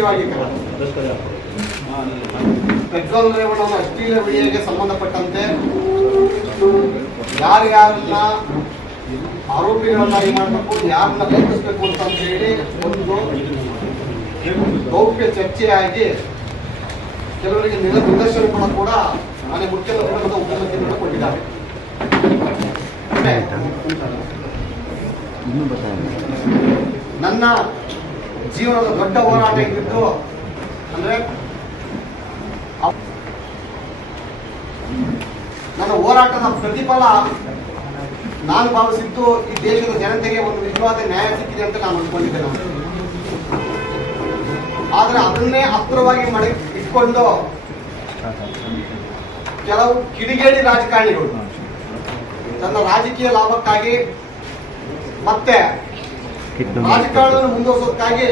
ಮುಖ್ಯವಾಗಿ ಪೆಟ್ರೋಲ್ ರೇವಣ್ಣನ ಅಶ್ಲೀಲ ವಿಡಿಯೋಗೆ ಸಂಬಂಧಪಟ್ಟಂತೆ ಯಾರ್ಯಾರನ್ನ ಆರೋಪಿಗಳನ್ನಾಗಿ ಮಾಡಬೇಕು ಯಾರನ್ನ ಬಂಧಿಸಬೇಕು ಅಂತ ಹೇಳಿ ಒಂದು ಗೌಪ್ಯ ಚರ್ಚೆಯಾಗಿ ಕೆಲವರಿಗೆ ನಿಲ ನಿದರ್ಶನ ಕೂಡ ಕೂಡ ಮನೆ ಮುಖ್ಯಮಂತ್ರಿಗಳ ಉಪಮುಖ್ಯಮಂತ್ರಿಗಳು ಕೊಟ್ಟಿದ್ದಾರೆ. ನನ್ನ ಜೀವನದ ದೊಡ್ಡ ಹೋರಾಟ ಇದ್ದಿದ್ದು ಅಂದ್ರೆ ನನ್ನ ಹೋರಾಟದ ಪ್ರತಿಫಲ ನಾನು ಭಾವಿಸಿದ್ದು ಈ ದೇಶದ ಜನತೆಗೆ ಒಂದು ನಿಜವಾದ ನ್ಯಾಯ ಸಿಕ್ಕಿದೆ ಅಂತ ನಾನು ಅಂದ್ಕೊಂಡಿದ್ದೆ ನಾನು. ಆದ್ರೆ ಅದನ್ನೇ ಹತ್ತಿರವಾಗಿ ಮಡಿ ಇಟ್ಕೊಂಡು ಕೆಲವು ಕಿಡಿಗೇಡಿ ರಾಜಕಾರಣಿಗಳು ತನ್ನ ರಾಜಕೀಯ ಲಾಭಕ್ಕಾಗಿ ಮತ್ತೆ ರಾಜಕಾರಣವನ್ನು ಮುಂದುವರಿಸೋದಕ್ಕಾಗಿ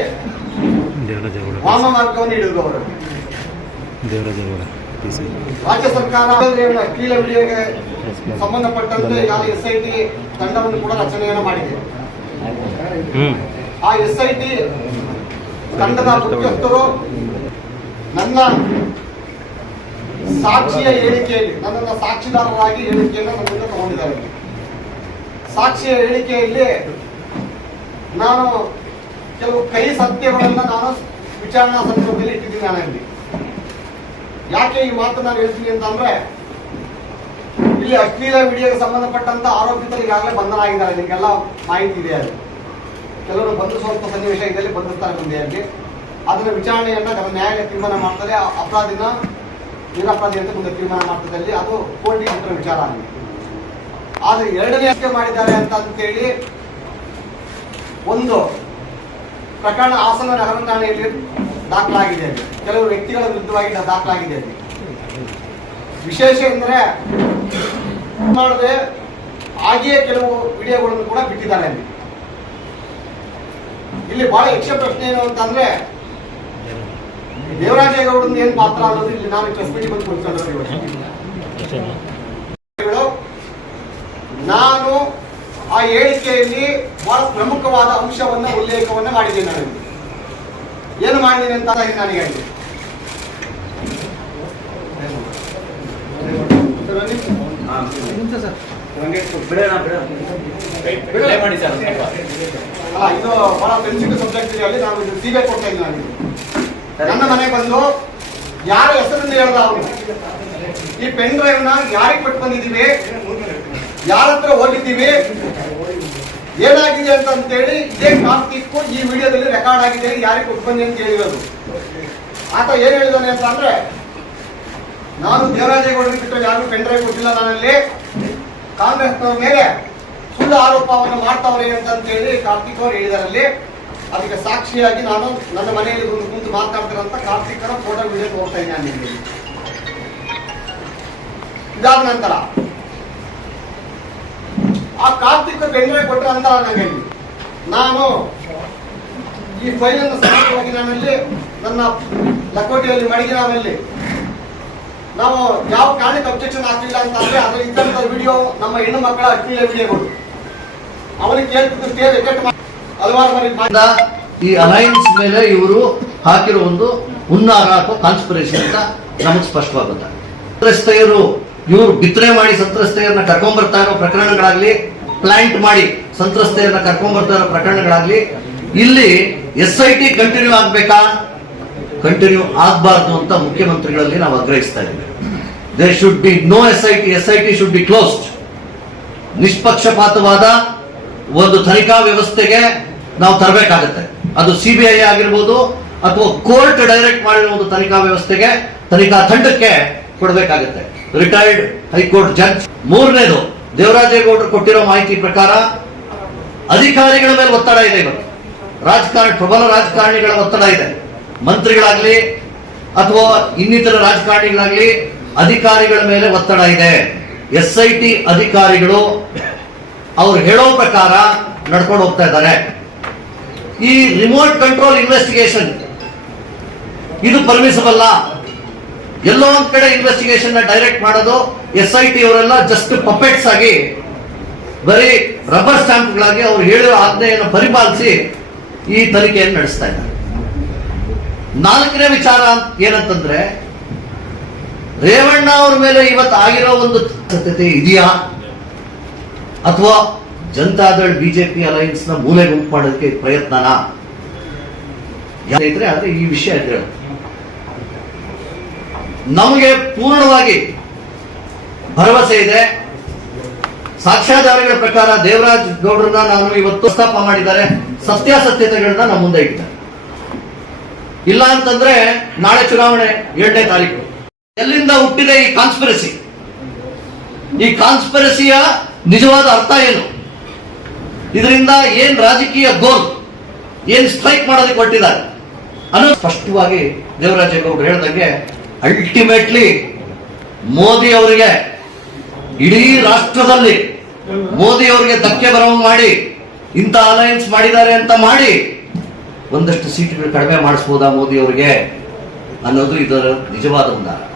ವಾಮ ಮಾರ್ಗವನ್ನು ಅವರು. ದೇವರಾಜೇಗೌಡ ಸಿ ರಾಜ್ಯ ಸರ್ಕಾರ ವಿಡಿಯೋಗೆ ಸಂಬಂಧಪಟ್ಟಂತೆ ಈಗ ಎಸ್ ಐ ಟಿ ತಂಡವನ್ನು ಕೂಡ ರಚನೆಯನ್ನು ಮಾಡಿದೆ. ಆ ಎಸ್ ಐ ಟಿ ತಂಡದ ಮುಖ್ಯಸ್ಥರು ನನ್ನ ಸಾಕ್ಷಿಯ ಹೇಳಿಕೆಯಲ್ಲಿ ನನ್ನನ್ನು ಸಾಕ್ಷಿದಾರರಾಗಿ ಹೇಳಿಕೆಯನ್ನು ನನ್ನಿಂದ ತಗೊಂಡಿದ್ದಾರೆ. ಸಾಕ್ಷಿಯ ಹೇಳಿಕೆಯಲ್ಲಿ ನಾನು ಕೆಲವು ಕೈ ಸತ್ಯಗಳನ್ನ ನಾನು ವಿಚಾರಣಾ ಸಂದರ್ಭದಲ್ಲಿ ಇಟ್ಟಿದ್ದೀನಿ ನಾನು ಇಲ್ಲಿ. ಯಾಕೆ ಈ ಮಾತು ನಾನು ಹೇಳ್ತೀನಿ ಅಂತಂದ್ರೆ ಇಲ್ಲಿ ಅಶ್ಲೀಲ ವಿಡಿಯೋಗೆ ಸಂಬಂಧಪಟ್ಟಂತ ಆರೋಪಿತರು ಈಗಾಗಲೇ ಬಂಧನ ಆಗಿದ್ದಾರೆ. ನಿಮಗೆಲ್ಲ ಮಾಹಿತಿ ಇದೆ ಅದು ಕೆಲವರು ಬಂಧಿಸುವಂತ ಸನ್ನಿವೇಶ ಇದರಲ್ಲಿ ಬಂಧಿಸ್ತಾರೆ ಮುಂದೆಯಲ್ಲಿ ಅದರ ವಿಚಾರಣೆಯನ್ನ ನಮ್ಮ ನ್ಯಾಯಾಲಯ ತೀರ್ಮಾನ ಮಾಡ್ತಾರೆ. ಅಪರಾಧಿನ ನಿರಪರಾಧಿ ಅಂತ ಮುಂದೆ ತೀರ್ಮಾನ ಮಾಡ್ತದೆ ಅಲ್ಲಿ. ಅದು ಕೋರ್ಟಿಗೆ ಅಂತ ವಿಚಾರ ಆಗಿದೆ. ಆದ್ರೆ ಎರಡನೇ ಮಾಡಿದ್ದಾರೆ ಅಂತ ಅಂತೇಳಿ ಒಂದು ಪ್ರಕರಣ ಹಾಸನ ನಗರ ಠಾಣೆಯಲ್ಲಿ ದಾಖಲಾಗಿದೆ. ಕೆಲವು ವ್ಯಕ್ತಿಗಳ ವಿರುದ್ಧವಾಗಿ ದಾಖಲಾಗಿದೆ. ವಿಶೇಷ ಎಂದರೆ ಮಾಡದೆ ಹಾಗೆಯೇ ಕೆಲವು ವಿಡಿಯೋಗಳನ್ನು ಕೂಡ ಬಿಟ್ಟಿದ್ದಾರೆ. ಅಲ್ಲಿ ಇಲ್ಲಿ ಬಹಳ ಯಕ್ಷ ಪ್ರಶ್ನೆ ಏನು ಅಂತಂದ್ರೆ ದೇವರಾಜೇಗೌಡನ ಏನ್ ಪಾತ್ರ ಅನ್ನೋದು ಇಲ್ಲಿ ನಾನು ಪ್ರೆಸ್ ಮೀಟಿಂಗ್ ಬಂದು ಕುಳಿತುಕೊಂಡ್ರೆ ನಾನು ಆ ಹೇಳಿಕೆಯಲ್ಲಿ ಬಹಳ ಪ್ರಮುಖವಾದ ಅಂಶವನ್ನ, ಉಲ್ಲೇಖವನ್ನ ಮಾಡಿದ್ದೇನೆ ನಾನು ಇಲ್ಲಿ. ಏನು ಮಾಡಿದ್ದೀನಿ ಅಂತ ನನಗೆ ಹೇಳಿ ಮಾಡಿ ಸರ್ ಅಲ್ಲ, ಇದು ಬಹಳ ಸೆನ್ಸಿಟಿವ್ ಸಬ್ಜೆಕ್ಟ್ ಇದೆ, ಅಲ್ಲಿ ನಾನು ಸಿಬಿಐ ಕೊಡ್ತಾ ಇದ್ದೀನಿ ನಾನು. ನನ್ನ ಮನೆಗೆ ಬಂದು ಯಾರ ಹೆಸರನ್ನು ಹೇಳ್ದ ಅವನು ಈ ಪೆನ್ ಡ್ರೈವ್ನ ಯಾರಿಗೆ ಕೊಟ್ಟು ಬಂದಿದ್ದೀವಿ ಯಾರ ಹತ್ರ ಹೋಗಿದ್ದೀವಿ ಏನಾಗಿದೆ ಅಂತ ಅಂತೇಳಿ ಇದೇ ಕಾರ್ತಿಕ್ಕು ಈ ವಿಡಿಯೋದಲ್ಲಿ ರೆಕಾರ್ಡ್ ಆಗಿದೆ. ಯಾರಿಗೆ ಉತ್ಪನ್ನ ಬಂದಿ ಅಂತ ಹೇಳಿರೋದು. ಆತ ಏನ್ ಹೇಳಿದಾನೆ ಅಂತ ಅಂದ್ರೆ, ನಾನು ದೇವರಾಜೇಗೌಡರಿಗೆ ಬಿಟ್ಟು ಯಾರು ಪೆನ್ ಡ್ರೈವ್ ಕೊಟ್ಟಿಲ್ಲ ನಾನಲ್ಲಿ. ಕಾಂಗ್ರೆಸ್ನವ್ರ ಮೇಲೆ ಸುಳ್ಳು ಆರೋಪವನ್ನು ಮಾಡ್ತಾವ್ರೆ ಅಂತ ಹೇಳಿ ಕಾರ್ತಿಕ್ ಅವರು ಹೇಳಿದಾರಲ್ಲಿ ಅದಕ್ಕೆ ಸಾಕ್ಷಿಯಾಗಿ ನಾನು ನನ್ನ ಮನೆಯಲ್ಲಿ ಒಂದು ಕುಂತು ಮಾತಾಡ್ತಾರಂತ ಕಾರ್ತಿಕ್ ಅವರ ಫೋಟೋ ವಿಡಿಯೋ ನೋಡ್ತಾ ಇದ್ದೀನಿ. ಇದಾದ ನಂತರ ಆ ಕಾರ್ತಿಕ್ ಬೆಂಗಳೂರು ಕೊಟ್ಟರೆ ಅಂತ ನನಗೆ ನಾನು ಈ ಫೈಲನ್ನು ಸಮರ್ಥವಾಗಿ ನಾನಲ್ಲಿ ನನ್ನ ಲಕೋಟೆಯಲ್ಲಿ ನಾವಲ್ಲಿ ನಾವು ಯಾವ ಕಾರಣಕ್ಕೆ ಅಬ್ಜೆಕ್ಷನ್ ಹಾಕಲಿಲ್ಲ ಅಂತ ಅಂದ್ರೆ ಅದ್ರ ಇದ್ದಂತ ವಿಡಿಯೋ ನಮ್ಮ ಹೆಣ್ಣು ಮಕ್ಕಳ ಅಶ್ಲೀಲ ವಿಡಿಯೋಗಳು. ಅವನಿಗೆ ಕೇಳ್ತಿದ್ದು ಸ್ಟೇ ರಿಕೆಟ್ ಹಲವಾರು ಈ ಅಲೈನ್ಸ್ ಮೇಲೆ ಇವರು ಹಾಕಿರೋ ಒಂದು ಹುನ್ನಾರ ಅಥವಾ ಕಾನ್ಸ್ಪಿರೇಷನ್ ಅಂತ ನಮಗೆ ಸ್ಪಷ್ಟವಾಗುತ್ತೆ. ಸಂತ್ರಸ್ತೆಯರು ಇವರು ಬಿತ್ತನೆ ಮಾಡಿ ಸಂತ್ರಸ್ತೆಯನ್ನ ಕರ್ಕೊಂಡ್ಬರ್ತಾ ಇರೋ ಪ್ರಕರಣಗಳಾಗ್ಲಿ ಪ್ಲಾಂಟ್ ಮಾಡಿ ಸಂತ್ರಸ್ತೆಯನ್ನ ಕರ್ಕೊಂಡ್ಬರ್ತಾ ಇರೋ ಪ್ರಕರಣಗಳಾಗ್ಲಿ, ಇಲ್ಲಿ ಎಸ್ ಐ ಟಿ ಕಂಟಿನ್ಯೂ ಆಗ್ಬೇಕಾ? ಕಂಟಿನ್ಯೂ ಆಗಬಾರ್ದು ಅಂತ ಮುಖ್ಯಮಂತ್ರಿಗಳಲ್ಲಿ ನಾವು ಆಗ್ರಹಿಸ್ತಾ ಇದ್ದೇವೆ. There should be no S I T S I T should be closed ನಿಷ್ಪಕ್ಷಪಾತವಾದ ಒಂದು ತನಿಖಾ ವ್ಯವಸ್ಥೆಗೆ ನಾವು ತರಬೇಕಾಗತ್ತೆ. ಅದು ಸಿಬಿಐ ಆಗಿರ್ಬೋದು ಅಥವಾ ಕೋರ್ಟ್ ಡೈರೆಕ್ಟ್ ಮಾಡಿರೋ ಒಂದು ತನಿಖಾ ವ್ಯವಸ್ಥೆಗೆ ತನಿಖಾ ತಂಡಕ್ಕೆ ಕೊಡಬೇಕಾಗತ್ತೆ. ರಿಟೈರ್ಡ್ ಹೈಕೋರ್ಟ್ ಜಡ್ಜ್ ಮೂರನೇದು ದೇವರಾಜೇಗೌಡರು ಕೊಟ್ಟಿರೋ ಮಾಹಿತಿ ಪ್ರಕಾರ ಅಧಿಕಾರಿಗಳ ಮೇಲೆ ಒತ್ತಡ ಇದೆ ಇವತ್ತು ರಾಜಕಾರಣ, ಪ್ರಬಲ ರಾಜಕಾರಣಿಗಳ ಒತ್ತಡ ಇದೆ. ಮಂತ್ರಿಗಳಾಗಲಿ ಅಥವಾ ಇನ್ನಿತರ ರಾಜಕಾರಣಿಗಳಾಗ್ಲಿ ಅಧಿಕಾರಿಗಳ ಮೇಲೆ ಒತ್ತಡ ಇದೆ. ಎಸ್ ಐ ಟಿ ಅಧಿಕಾರಿಗಳು ಅವ್ರು ಹೇಳೋ ಪ್ರಕಾರ ನಡ್ಕೊಂಡು ಹೋಗ್ತಾ ಇದ್ದಾರೆ. ಈ ರಿಮೋಟ್ ಕಂಟ್ರೋಲ್ ಇನ್ವೆಸ್ಟಿಗೇಷನ್ ಇದು ಪರ್ಮಿಸಬಲ್ಲ ಎಲ್ಲೋ ಒಂದ್ ಕಡೆ ಇನ್ವೆಸ್ಟಿಗೇಷನ್ ಡೈರೆಕ್ಟ್ ಮಾಡೋದು ಎಸ್ ಐ ಟಿ ಅವರೆಲ್ಲ ಜಸ್ಟ್ ಪಪೆಟ್ಸ್ ಆಗಿ ಬರೀ ರಬ್ಬರ್ ಸ್ಟಾಂಪ್ಗಳಾಗಿ ಅವ್ರು ಹೇಳುವ ಆಜ್ಞೆಯನ್ನು ಪರಿಪಾಲಿಸಿ ಈ ತನಿಖೆಯನ್ನು ನಡೆಸ್ತಾ ಇದ್ದಾರೆ. ನಾಲ್ಕನೇ ವಿಚಾರ ಏನಂತಂದ್ರೆ, ರೇವಣ್ಣ ಅವ್ರ ಮೇಲೆ ಇವತ್ತು ಆಗಿರೋ ಒಂದು ಸತ್ಯತೆ ಇದೆಯಾ? ಅಥವಾ ಜನತಾದಳ್ ಬಿಜೆಪಿ ಅಲೈನ್ಸ್ನ ಮೂಲೆ ಗುಂಪು ಮಾಡೋದಕ್ಕೆ ಪ್ರಯತ್ನನಾ? ಇದ್ರೆ ಆದ್ರೆ ಈ ವಿಷಯ ಹೇಳು ನಮಗೆ ಪೂರ್ಣವಾಗಿ ಭರವಸೆ ಇದೆ. ಸಾಕ್ಷ್ಯಾಧಾರಗಳ ಪ್ರಕಾರ ದೇವರಾಜ್ ಗೌಡ್ರನ್ನ ನಾನು ಇವತ್ತು ಸ್ಥಾಪ ಮಾಡಿದ್ದಾರೆ. ಸತ್ಯಾಸತ್ಯತೆಗಳನ್ನ ನಮ್ಮ ಮುಂದೆ ಇಟ್ಟಿದ್ದಾರೆ. ಇಲ್ಲ ಅಂತಂದ್ರೆ ನಾಳೆ ಚುನಾವಣೆ ಏಳನೇ ತಾರೀಕು. ಎಲ್ಲಿಂದ ಹುಟ್ಟಿದೆ ಈ ಕಾನ್ಸ್ಪಿರಸಿ? ಈ ಕಾನ್ಸ್ಪಿರಸಿಯ ನಿಜವಾದ ಅರ್ಥ ಏನು? ಇದರಿಂದ ಏನ್ ರಾಜಕೀಯ ಗೋಲ್, ಏನ್ ಸ್ಟ್ರೈಕ್ ಮಾಡೋದಕ್ಕೆ ಕೊಟ್ಟಿದ್ದಾರೆ ಅನ್ನೋದು ಸ್ಪಷ್ಟವಾಗಿ ದೇವರಾಜೇಗೌಡರು ಹೇಳ್ದಂಗೆ ಅಲ್ಟಿಮೇಟ್ಲಿ ಮೋದಿ ಅವರಿಗೆ ಇಡೀ ರಾಷ್ಟ್ರದಲ್ಲಿ ಮೋದಿ ಅವರಿಗೆ ಧಕ್ಕೆ ಬರೋ ಮಾಡಿ, ಇಂಥ ಅಲಯನ್ಸ್ ಮಾಡಿದ್ದಾರೆ ಅಂತ ಮಾಡಿ ಒಂದಷ್ಟು ಸೀಟ್ಗಳು ಕಡಿಮೆ ಮಾಡಿಸ್ಬೋದಾ ಮೋದಿ ಅವರಿಗೆ ಅನ್ನೋದು ಇದರ ನಿಜವಾದ ಉದಾಹರಣೆ.